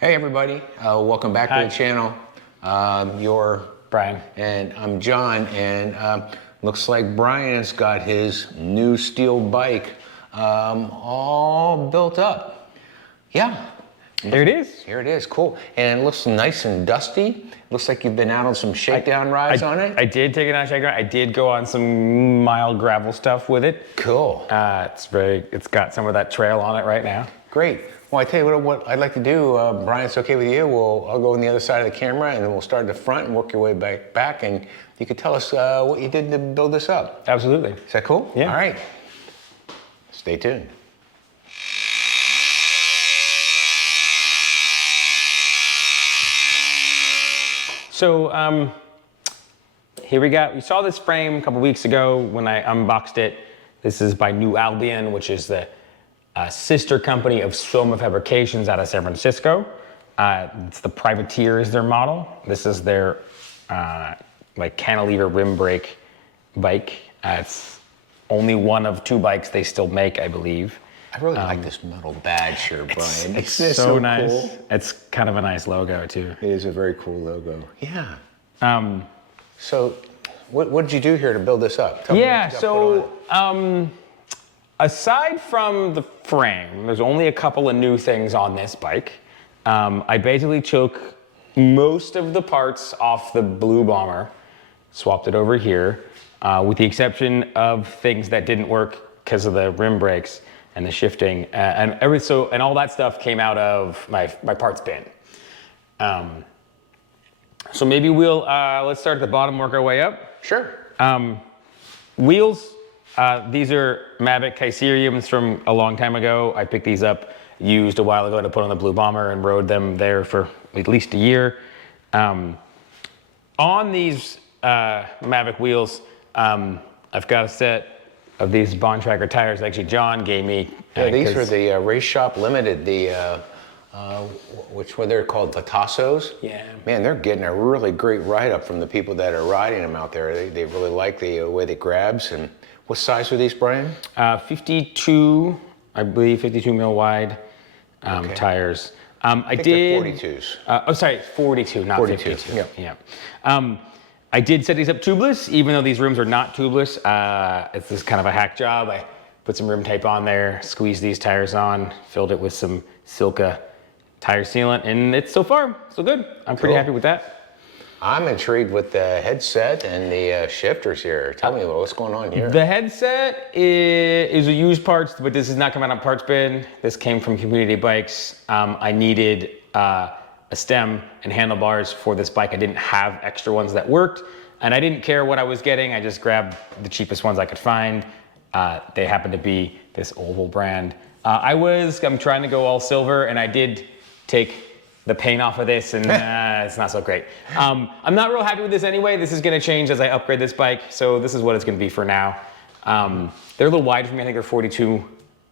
Hey everybody, welcome back to the channel. You're Brian. And I'm John, and looks like Brian's got his new steel bike all built up. Yeah. Here it is. Here it is, cool. And it looks nice and dusty. Looks like you've been out on some shakedown rides on it. I did take it on a shakedown. I did go on some mild gravel stuff with it. Cool. It's got some of that trail on it right now. Great. Well, I tell you what I'd like to do, Brian, it's okay with you. I'll go on the other side of the camera, and then we'll start at the front and work your way back, and you could tell us what you did to build this up. Absolutely. Is that cool? Yeah. All right. Stay tuned. So here we got. We saw this frame a couple weeks ago when I unboxed it. This is by New Albion, which is the sister company of Soma Fabrications out of San Francisco. It's the Privateer is their model. This is their like cantilever rim brake bike. It's only one of two bikes they still make, I believe. I really like this metal badge here, Brian. It's so nice. Cool. It's kind of a nice logo too. It is a very cool logo. Yeah. So what did you do here to build this up? Tell me aside from the frame, there's only a couple of new things on this bike. I basically took most of the parts off the Blue Bomber, swapped it over here, with the exception of things that didn't work because of the rim brakes and the shifting, and all that stuff came out of my parts bin. So maybe let's start at the bottom, work our way up. Sure. Wheels. These are Mavic Kaiseriums from a long time ago. I picked these up used a while ago to put on the Blue Bomber and rode them there for at least a year. On these Mavic wheels, I've got a set of these Bond Tracker tires. Actually, John gave me. Yeah, these are the Race Shop Limited, which they're called Vatassos. Yeah. Man, they're getting a really great write-up from the people that are riding them out there. They really like the way they grabs. And what size are these, Brian? 52, I believe, 52 mil wide tires. I did 42s. 42, not 42. 52. Yeah. I did set these up tubeless, even though these rims are not tubeless. It's this kind of a hack job. I put some rim tape on there, squeezed these tires on, filled it with some Silca tire sealant, and it's so far so good. I'm pretty happy with that. I'm intrigued with the headset and the shifters here. Tell me what's going on here. The headset is a used parts, but this is not coming out of parts bin. This came from Community Bikes. I needed a stem and handlebars for this bike. I didn't have extra ones that worked, and I didn't care what I was getting. I just grabbed the cheapest ones I could find. They happened to be this oval brand. I'm trying to go all silver, and I did take the paint off of this, and it's not so great. I'm not real happy with this anyway. This is gonna change as I upgrade this bike, so this is what it's gonna be for now. They're a little wide for me. I think they're 42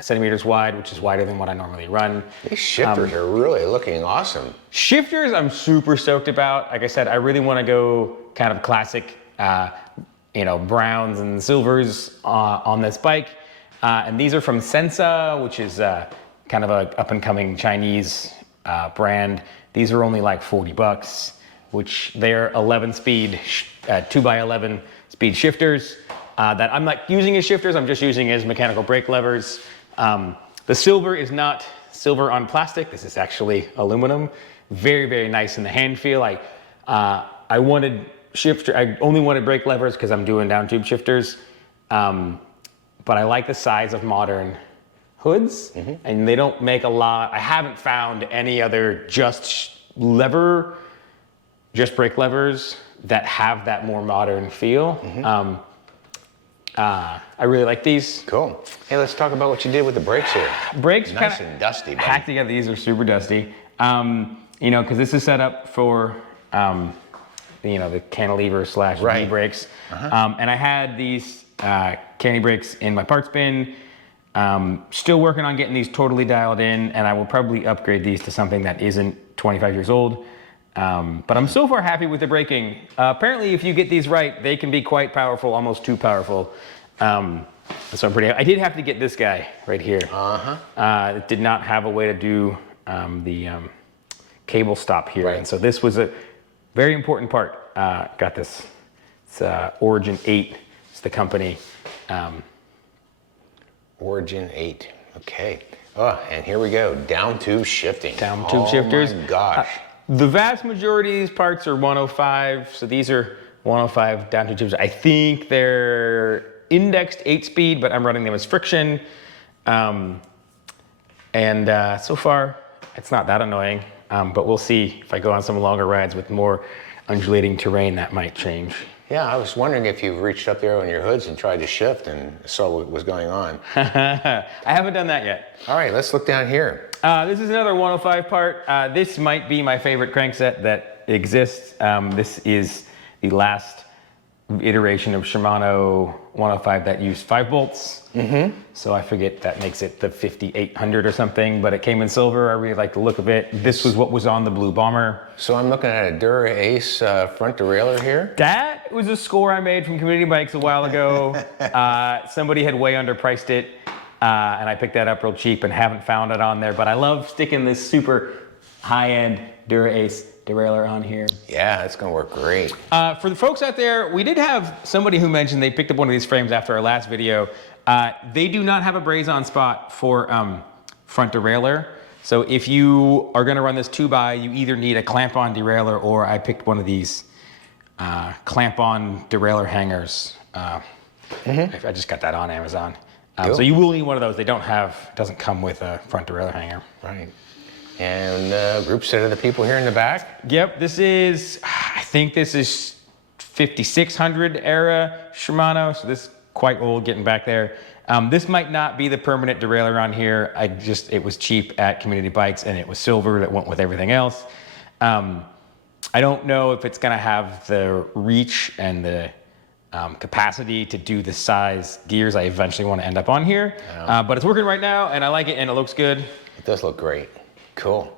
centimeters wide, which is wider than what I normally run. These shifters are really looking awesome. Shifters I'm super stoked about. Like I said, I really want to go kind of classic, browns and silvers on this bike. And these are from Sensa, which is kind of a up and coming Chinese brand. These are only like $40, which they're 11 speed, 2x11 speed shifters that I'm not using as shifters. I'm just using as mechanical brake levers. The silver is not silver on plastic. This is actually aluminum. Very, very nice in the hand feel. I only wanted brake levers because I'm doing down tube shifters. But I like the size of modern hoods, and they don't make a lot. I haven't found any other just brake levers that have that more modern feel. I really like these. Cool. Hey, let's talk about what you did with the brakes here. Brakes nice and dusty, buddy. Hacked together. These are super dusty. Because this is set up for the cantilever / V brakes. And I had these candy brakes in my parts bin. Still working on getting these totally dialed in, and I will probably upgrade these to something that isn't 25 years old. But I'm so far happy with the braking. Apparently, if you get these right, they can be quite powerful, almost too powerful. So I'm pretty. I did have to get this guy right here. It did not have a way to do the cable stop here. Right. And so this was a very important part. Got this. It's Origin 8. It's the company. Origin 8. Okay. Oh, and here we go. Down tube shifting. Down tube shifters. Oh my gosh. The vast majority of these parts are 105. So these are 105 down tube shifters. I think they're indexed 8-speed, but I'm running them as friction. So far, it's not that annoying. But we'll see if I go on some longer rides with more undulating terrain, that might change. Yeah, I was wondering if you've reached up there on your hoods and tried to shift and saw what was going on. I haven't done that yet. All right, let's look down here. This is another 105 part. This might be my favorite crankset that exists. This is the last iteration of Shimano 105 that used 5 bolts. Mm-hmm. So I forget, that makes it the 5800 or something, but it came in silver. I really like the look of it. This was what was on the Blue Bomber. So I'm looking at a Dura Ace front derailleur here. That was a score I made from Community Bikes a while ago. Somebody had way underpriced it, and I picked that up real cheap and haven't found it on there, but I love sticking this super high-end Dura Ace derailleur on here. Yeah, it's gonna work great. For the folks out there, we did have somebody who mentioned they picked up one of these frames after our last video. They do not have a braze-on spot for front derailleur. So if you are gonna run this 2x, you either need a clamp-on derailleur, or I picked one of these clamp-on derailleur hangers. I just got that on Amazon. Cool. So you will need one of those. They doesn't come with a front derailleur hanger. Right. And group set of the people here in the back. Yep, I think this is 5600 era Shimano, so this is quite old, getting back there. This might not be the permanent derailleur on here. It was cheap at Community Bikes, and it was silver that went with everything else. I don't know if it's gonna have the reach and the capacity to do the size gears I eventually want to end up on here. But it's working right now, and I like it, and it looks good. It does look great. Cool.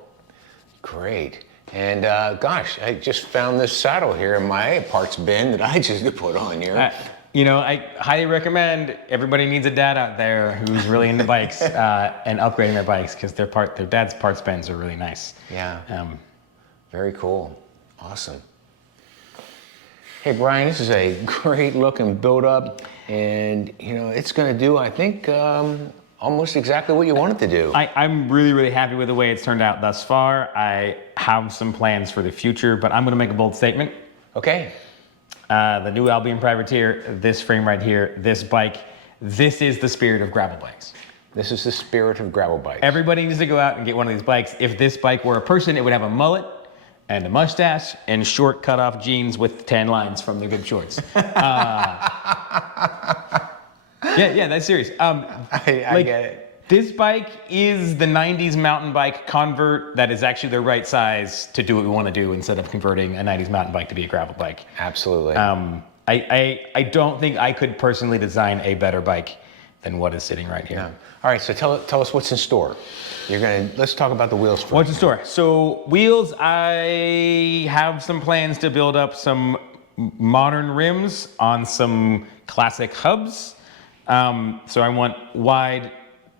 Great. And gosh, I just found this saddle here in my parts bin that I just put on here. I highly recommend everybody needs a dad out there who's really into bikes and upgrading their bikes, because their dad's parts bins are really nice. Yeah. Very cool. Awesome. Hey Brian, this is a great looking build up, and it's going to do, I think, almost exactly what you want it to do. I'm really, really happy with the way it's turned out thus far. I have some plans for the future, but I'm going to make a bold statement. Okay. The new Albion Privateer, this frame right here, this bike, this is the spirit of gravel bikes. This is the spirit of gravel bikes. Everybody needs to go out and get one of these bikes. If this bike were a person, it would have a mullet and a mustache and short cut-off jeans with tan lines from the good shorts. Yeah, that's serious. I get it. This bike is the 90s mountain bike convert that is actually the right size to do what we want to do, instead of converting a 90s mountain bike to be a gravel bike. Absolutely. I don't think I could personally design a better bike than what is sitting right here. Yeah. All right, so tell us what's in store. Let's talk about the wheels first. What's in store? So wheels, I have some plans to build up some modern rims on some classic hubs. So I want wide,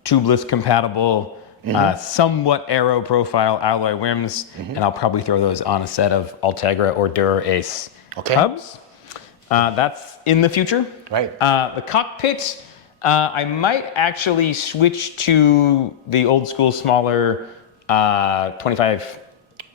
tubeless compatible, somewhat aero profile alloy rims, and I'll probably throw those on a set of Ultegra or Dura Ace hubs. That's in the future. Right. The cockpit, I might actually switch to the old school smaller 25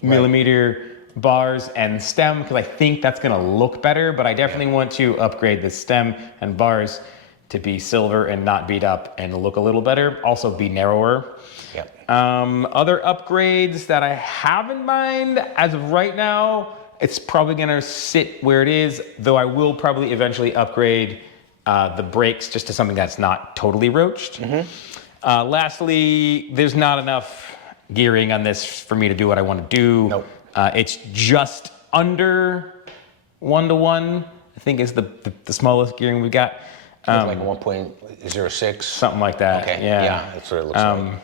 millimeter bars and stem, because I think that's going to look better, but I definitely want to upgrade the stem and bars to be silver and not beat up and look a little better, also be narrower. Yep. Other upgrades that I have in mind, as of right now, it's probably gonna sit where it is, though I will probably eventually upgrade the brakes just to something that's not totally roached. Lastly, there's not enough gearing on this for me to do what I want to do. Nope. It's just under 1:1, I think is the smallest gearing we got. Like 1.06? Something like that. Okay, yeah, that's what it looks like.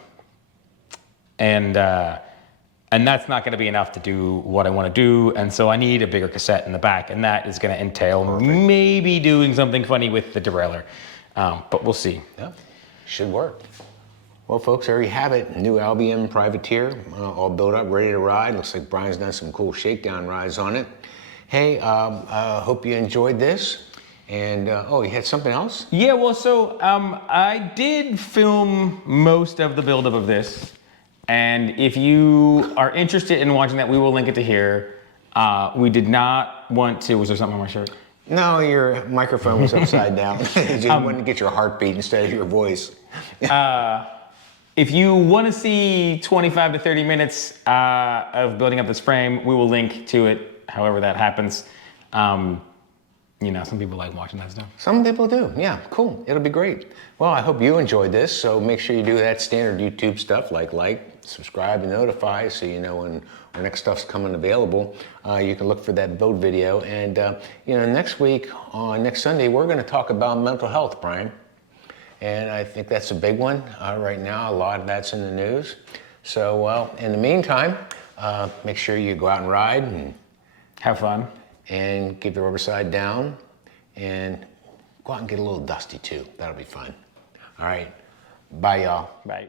And that's not going to be enough to do what I want to do, and so I need a bigger cassette in the back, and that is going to entail maybe doing something funny with the derailleur, but we'll see. Yeah, should work. Well, folks, there you have it. New Albion Privateer, all built up, ready to ride. Looks like Brian's done some cool shakedown rides on it. Hey, hope you enjoyed this. And, oh, you had something else? Yeah, well, so I did film most of the buildup of this. And if you are interested in watching that, we will link it to here. We did not want to, was there something on my shirt? No, your microphone was upside down. You just wanted to get your heartbeat instead of your voice. If you want to see 25 to 30 minutes of building up this frame, we will link to it, however that happens. You know, some people like watching that stuff. Some people do, yeah, cool. It'll be great. Well, I hope you enjoyed this, so make sure you do that standard YouTube stuff like, subscribe, and notify so you know when our next stuff's coming available. You can look for that build video. And, you know, next week, next Sunday, we're going to talk about mental health, Brian. And I think that's a big one right now. A lot of that's in the news. So, well, in the meantime, make sure you go out and ride and have fun. And keep the rubber side down and go out and get a little dusty too. That'll be fun. All right. Bye, y'all. Bye.